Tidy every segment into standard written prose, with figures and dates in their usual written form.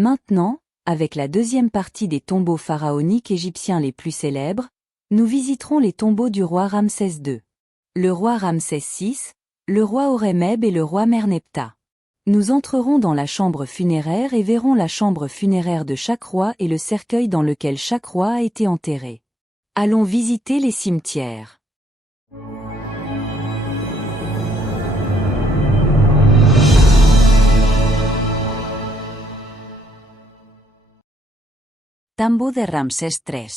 Maintenant, avec la deuxième partie des tombeaux pharaoniques égyptiens les plus célèbres, nous visiterons les tombeaux du roi Ramsès II, le roi Ramsès VI, le roi Horemheb et le roi Merneptah. Nous entrerons dans la chambre funéraire et verrons la chambre funéraire de chaque roi et le cercueil dans lequel chaque roi a été enterré. Allons visiter les cimetières. Tombeau de Ramsès III.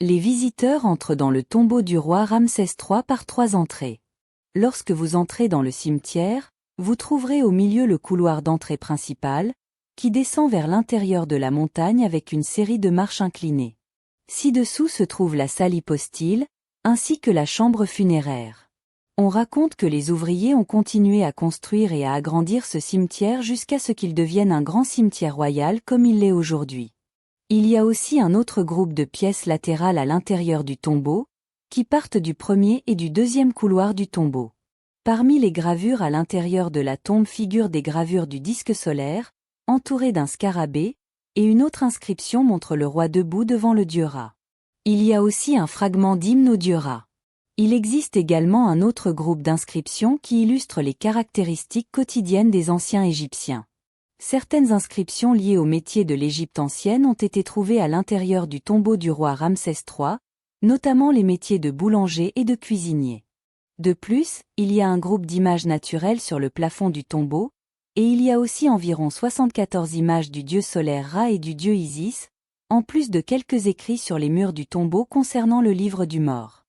Les visiteurs entrent dans le tombeau du roi Ramsès III par 3 entrées. Lorsque vous entrez dans le cimetière, vous trouverez au milieu le couloir d'entrée principal, qui descend vers l'intérieur de la montagne avec une série de marches inclinées. Ci-dessous se trouve la salle hypostyle, ainsi que la chambre funéraire. On raconte que les ouvriers ont continué à construire et à agrandir ce cimetière jusqu'à ce qu'il devienne un grand cimetière royal comme il l'est aujourd'hui. Il y a aussi un autre groupe de pièces latérales à l'intérieur du tombeau, qui partent du premier et du deuxième couloir du tombeau. Parmi les gravures à l'intérieur de la tombe figurent des gravures du disque solaire, entourées d'un scarabée, et une autre inscription montre le roi debout devant le dieu Ra. Il y a aussi un fragment d'hymne au dieu Ra. Il existe également un autre groupe d'inscriptions qui illustrent les caractéristiques quotidiennes des anciens Égyptiens. Certaines inscriptions liées au métier de l'Égypte ancienne ont été trouvées à l'intérieur du tombeau du roi Ramsès III, notamment les métiers de boulanger et de cuisinier. De plus, il y a un groupe d'images naturelles sur le plafond du tombeau, et il y a aussi environ 74 images du dieu solaire Ra et du dieu Isis, en plus de quelques écrits sur les murs du tombeau concernant le livre du mort.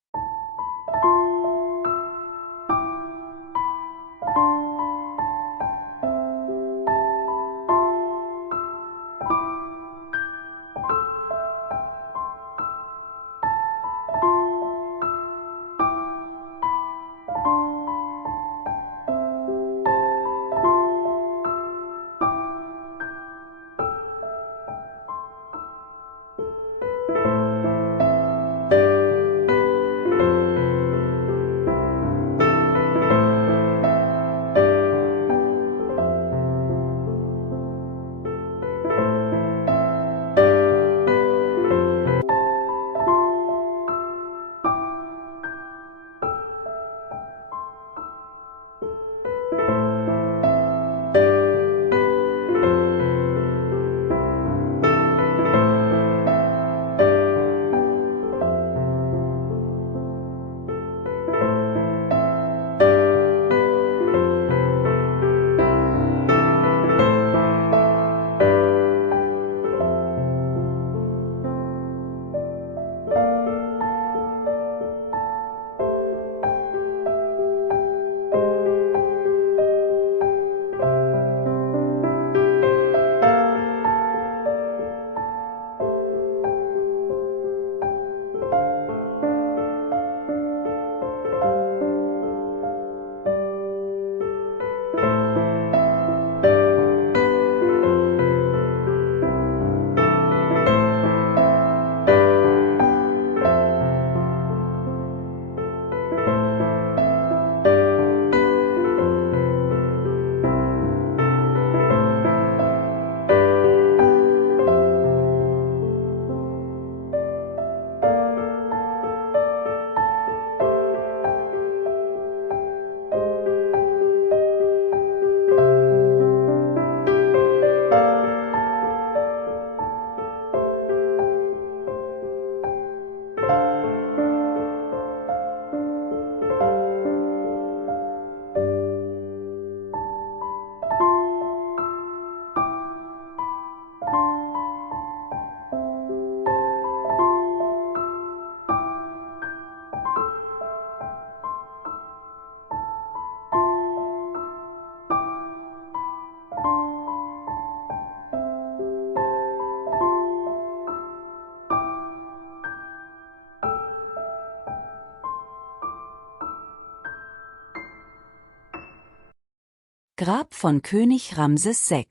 Grab von König Ramses VI.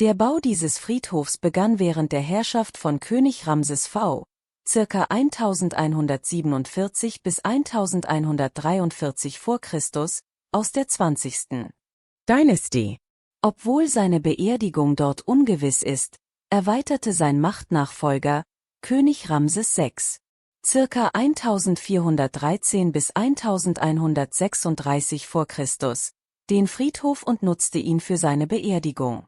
Der Bau dieses Friedhofs begann während der Herrschaft von König Ramses V. ca. 1147 bis 1143 v. Chr. aus der 20. Dynasty. Obwohl seine Beerdigung dort ungewiss ist, erweiterte sein Machtnachfolger, König Ramses VI. Circa 1413 bis 1136 vor Christus, den Friedhof und nutzte ihn für seine Beerdigung.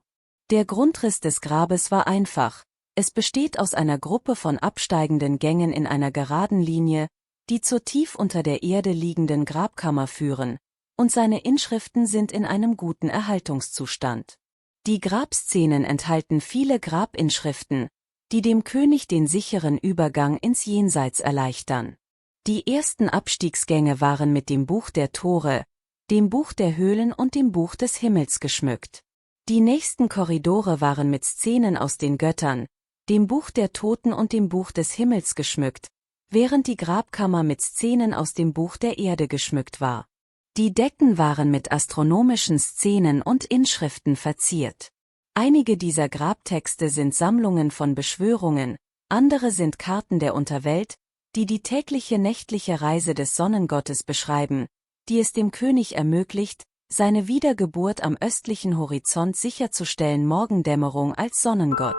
Der Grundriss des Grabes war einfach, es besteht aus einer Gruppe von absteigenden Gängen in einer geraden Linie, die zur tief unter der Erde liegenden Grabkammer führen, und seine Inschriften sind in einem guten Erhaltungszustand. Die Grabszenen enthalten viele Grabinschriften, die dem König den sicheren Übergang ins Jenseits erleichtern. Die ersten Abstiegsgänge waren mit dem Buch der Tore, dem Buch der Höhlen und dem Buch des Himmels geschmückt. Die nächsten Korridore waren mit Szenen aus den Göttern, dem Buch der Toten und dem Buch des Himmels geschmückt, während die Grabkammer mit Szenen aus dem Buch der Erde geschmückt war. Die Decken waren mit astronomischen Szenen und Inschriften verziert. Einige dieser Grabtexte sind Sammlungen von Beschwörungen, andere sind Karten der Unterwelt, die die tägliche nächtliche Reise des Sonnengottes beschreiben, die es dem König ermöglicht, seine Wiedergeburt am östlichen Horizont sicherzustellen. Morgendämmerung als Sonnengott.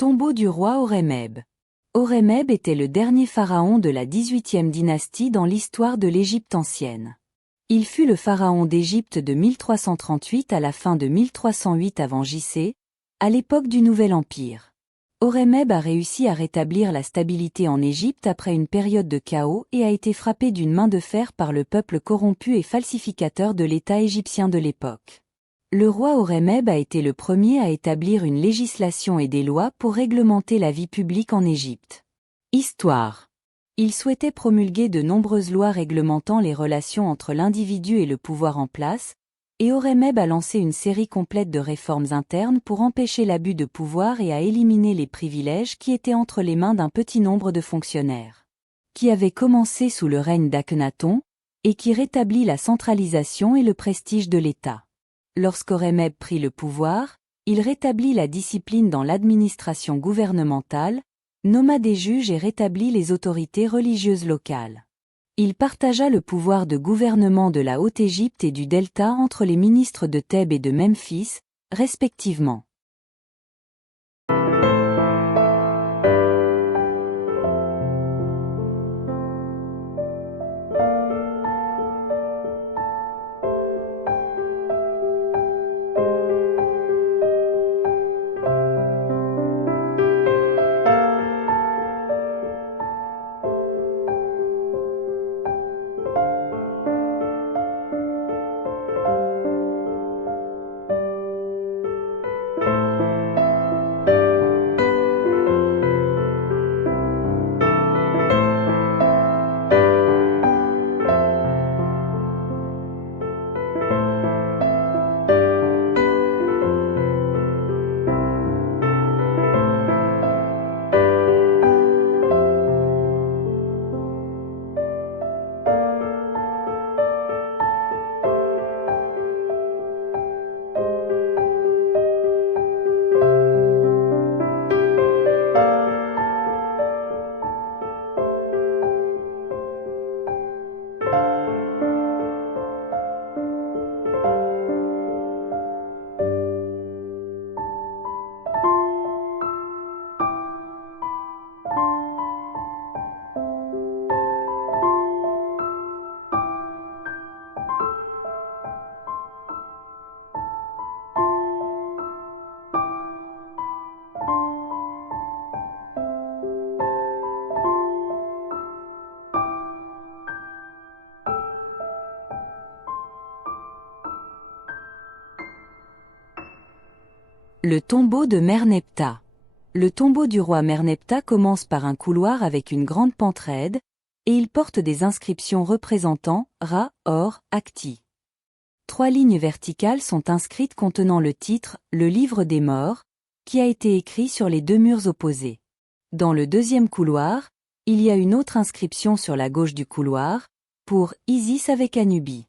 Tombeau du roi Horemheb. Horemheb était le dernier pharaon de la 18e dynastie dans l'histoire de l'Égypte ancienne. Il fut le pharaon d'Égypte de 1338 à la fin de 1308 avant J.C., à l'époque du Nouvel Empire. Horemheb a réussi à rétablir la stabilité en Égypte après une période de chaos et a été frappé d'une main de fer par le peuple corrompu et falsificateur de l'État égyptien de l'époque. Le roi Horemheb a été le premier à établir une législation et des lois pour réglementer la vie publique en Égypte. Histoire. Il souhaitait promulguer de nombreuses lois réglementant les relations entre l'individu et le pouvoir en place, et Horemheb a lancé une série complète de réformes internes pour empêcher l'abus de pouvoir et à éliminer les privilèges qui étaient entre les mains d'un petit nombre de fonctionnaires. Qui avait commencé sous le règne d'Akhenaton, et qui rétablit la centralisation et le prestige de l'État. Lorsqu'Horemheb prit le pouvoir, il rétablit la discipline dans l'administration gouvernementale, nomma des juges et rétablit les autorités religieuses locales. Il partagea le pouvoir de gouvernement de la Haute-Égypte et du Delta entre les ministres de Thèbes et de Memphis, respectivement. Le tombeau de Merneptah. Le tombeau du roi Merneptah commence par un couloir avec une grande pente raide, et il porte des inscriptions représentant Ra, Or, Akti. 3 lignes verticales sont inscrites contenant le titre « Le livre des morts », qui a été écrit sur les 2 murs opposés. Dans le deuxième couloir, il y a une autre inscription sur la gauche du couloir, pour Isis avec Anubis.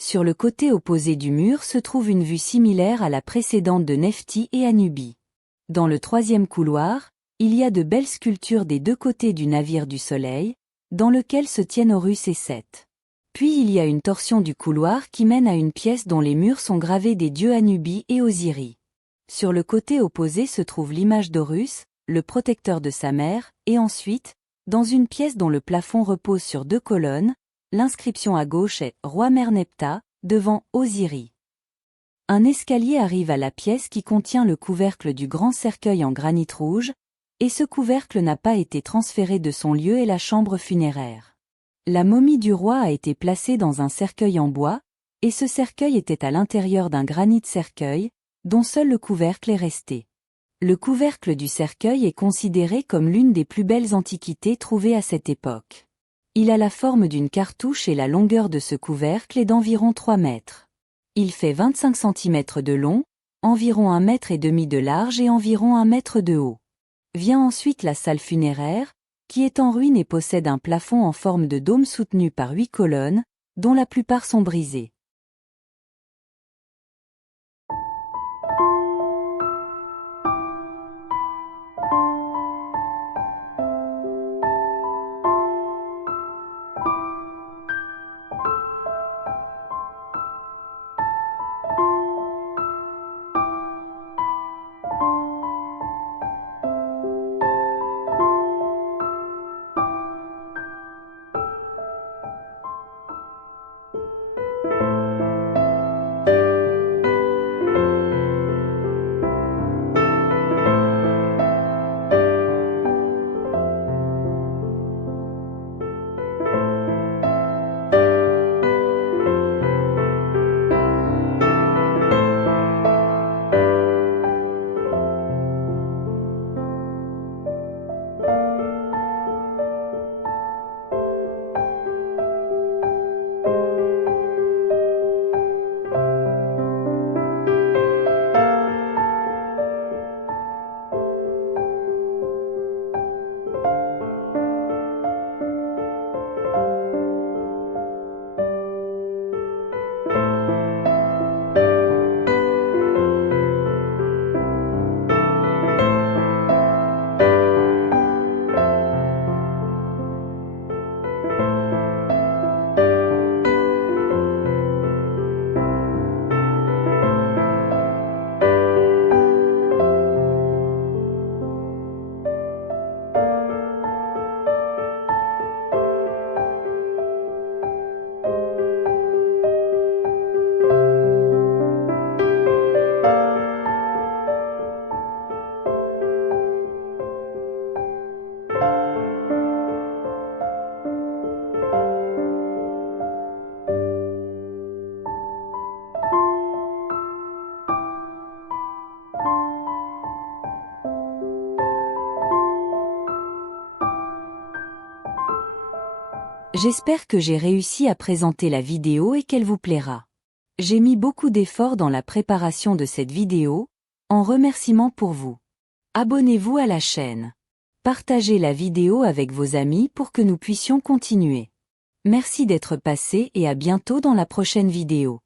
Sur le côté opposé du mur se trouve une vue similaire à la précédente de Nephti et Anubis. Dans le troisième couloir, il y a de belles sculptures des 2 côtés du navire du soleil, dans lequel se tiennent Horus et Seth. Puis il y a une torsion du couloir qui mène à une pièce dont les murs sont gravés des dieux Anubis et Osiris. Sur le côté opposé se trouve l'image d'Horus, le protecteur de sa mère, et ensuite, dans une pièce dont le plafond repose sur 2 colonnes, l'inscription à gauche est « Roi Merneptah » devant Osiris. Un escalier arrive à la pièce qui contient le couvercle du grand cercueil en granit rouge, et ce couvercle n'a pas été transféré de son lieu et la chambre funéraire. La momie du roi a été placée dans un cercueil en bois, et ce cercueil était à l'intérieur d'un granit cercueil, dont seul le couvercle est resté. Le couvercle du cercueil est considéré comme l'une des plus belles antiquités trouvées à cette époque. Il a la forme d'une cartouche et la longueur de ce couvercle est d'environ 3 mètres. Il fait 25 cm de long, environ 1,5 mètre de large et environ 1 mètre de haut. Vient ensuite la salle funéraire, qui est en ruine et possède un plafond en forme de dôme soutenu par 8 colonnes, dont la plupart sont brisées. J'espère que j'ai réussi à présenter la vidéo et qu'elle vous plaira. J'ai mis beaucoup d'efforts dans la préparation de cette vidéo, en remerciement pour vous. Abonnez-vous à la chaîne. Partagez la vidéo avec vos amis pour que nous puissions continuer. Merci d'être passé et à bientôt dans la prochaine vidéo.